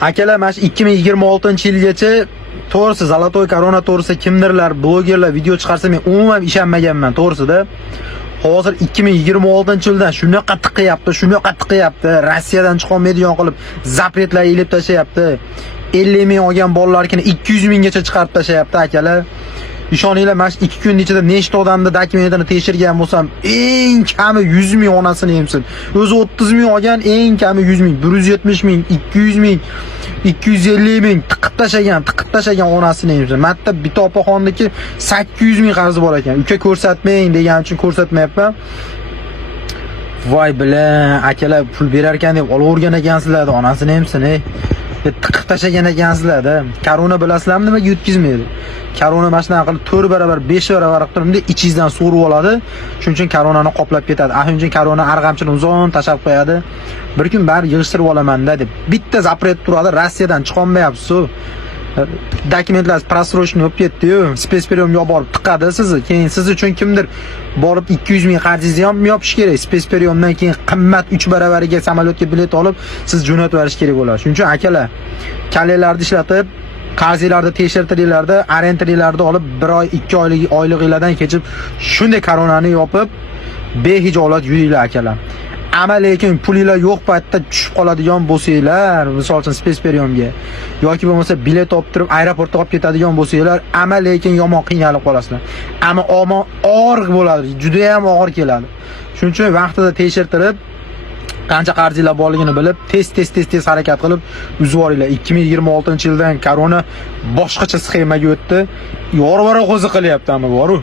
Akalar mana shu 2026-yilgacha to'g'risi Zolotoy korona to'g'risida kimdirlar, blogerlar video chiqarsa men umuman ishonmaganman, to'g'risida. Hozir 2026-yildan shunaqa tiqiyapti. Rossiyadan chiqolmaydigan qilib zapretlar ilib tashlayapti. 50 ming olgan bolalarni 200 minggacha chiqarib tashlayapti akalar. Ishoninglar, mana shu 2 kun ichida nechta odamni dokumentini tekshirgan bo'lsam, eng kami 100 ming onasini emsin. O'zi 30 ming olgan, eng kami 100 ming, 170 ming, 200 ming, 250 ming tiqib tashagan onasini emsin. Matta bitta opaxonniki 800 ming qarzi bor ekan. Uka ko'rsatmang degan uchun ko'rsatmayapman. Voy bilan, akalar pul berar ekan deb olavergan ekansizlar, onasini emsin, tiqib tashagan ekansizlar-da. Korona bilasizlarmi nimaga yutkizmaydi? Korona mana shunaqa qilib 4 barobar, 5 barobar qilib turibdi, ichingizdan sug'urib oladi. Shuning uchun koronani qoplab ketadi. Shuning uchun korona arg'amchini uzun tashab qo'yadi. Bir kun bari yig'ishtirib olaman-da deb. Bitta zapret turadi, Rossiyadan chiqolmayapsiz-ku. Dokumentlar prasrochni o'tib ketdi-yu, spesperiyomga olib borib tiqadi sizni. Keyin siz uchun kimdir borib 200 ming qarzingizni ham yopish kerak. Spesperiyomdan keyin qimmat 3 baravariga samolyotga bilet olib, siz jo'natib yuborish kerak bo'ladi. Shuning uchun akalar, kalanglarni ishlatib, qarzinglarni tekshirtiringlarda, arendringlarni olib 1 oy, 2 oyliginglardan kechib, shunday koronani yopib, behijolat yuringlar akalar. Ama lekin pulinglar yo'q paytda tushib qoladigan bo'lsanglar, misol uchun spesperiyomga yoki bo'lmasa bilet olib turib aeroportga olib ketadigan bo'lsanglar, ama lekin yomon qiynalib qolasizlar. Ama og'ir bo'ladi, juda ham og'ir keladi. Shuning uchun vaqtida tekshirtirib, qancha qarzinglar borligini bilib, tez harakat qilib uzib olinglar. 2026-yildan korona boshqacha sxemaga o'tdi. Yorvara qo'zi qilyapti, ama boru.